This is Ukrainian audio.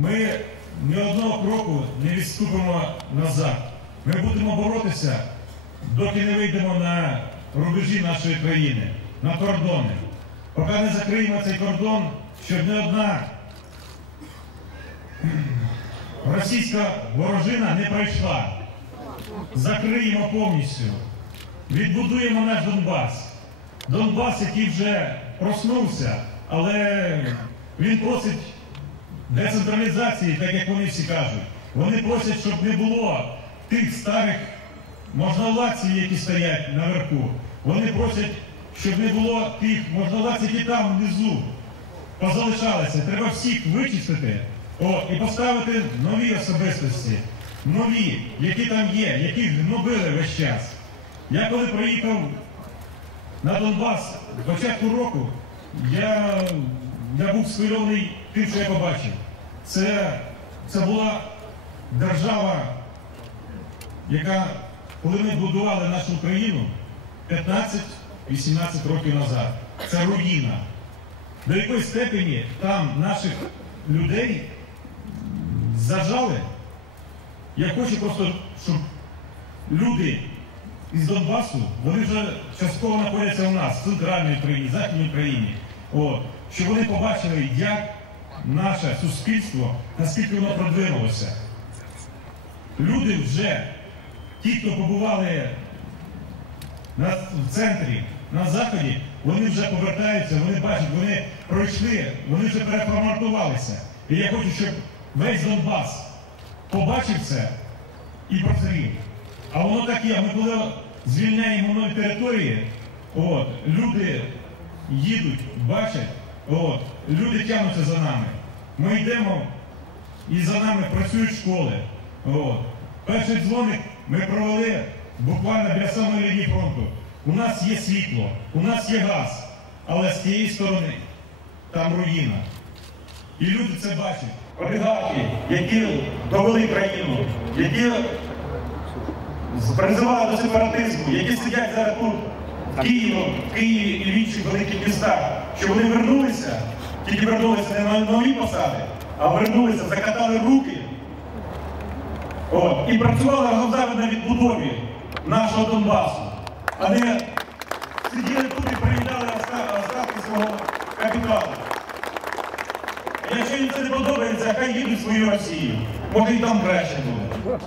ми ні одного кроку не відступимо назад. Ми будемо боротися, доки не вийдемо на рубежі нашої країни, на кордони. Поки не закриємо цей кордон, щоб не одна російська ворожина не пройшла. Закриємо повністю. Відбудуємо наш Донбас. Донбас, який вже проснувся, але він просить децентралізації, так як вони всі кажуть. Вони просять, щоб не було тих старих можновладців, які стоять наверху. Вони просять, щоб не було тих можновладців, які там внизу позалишалися. Треба всіх вичистити о, і поставити нові особистості, нові, які там є, які гнобили весь час. Я коли приїхав на Донбас початку року, я, я був схвильований тим, що я побачив. Це, це була держава, яка, коли ми будували нашу Україну 15-18 років назад. Це руїна. До якої степені там наших людей зажали. Я хочу просто, щоб люди із Донбасу, вони вже частково знаходяться у нас, в центральній Україні, Західній Україні. От, щоб вони побачили, як наше суспільство, наскільки воно продвинулося. Люди вже, ті, хто побували на, в центрі, на заході, вони вже повертаються, вони бачать, вони пройшли, вони вже переформатувалися. І я хочу, щоб весь Донбас побачив це і прозрів. А воно так є, ми коли звільняємо нові території, от, люди їдуть, бачать, от, люди тягнуться за нами. Ми йдемо і за нами працюють школи. От. Перший дзвоник ми провели буквально біля самої лінії фронту. У нас є світло, у нас є газ, але з тієї сторони там руїна. І люди це бачать. Олігархи, які довели країну, які призивали до сепаратизму, які сидять зараз тут, в Києві, і в інших великих містах, щоб вони вернулися, тільки вернулися не на нові посади, а вернулися, закатали руки от, і працювали разом на відбудові нашого Донбасу, а не сиділи тут і приїдали оста- остатки свого капіталу. Якщо їм це не подобається, хай їдуть в свою Росію. Може і там краще буде.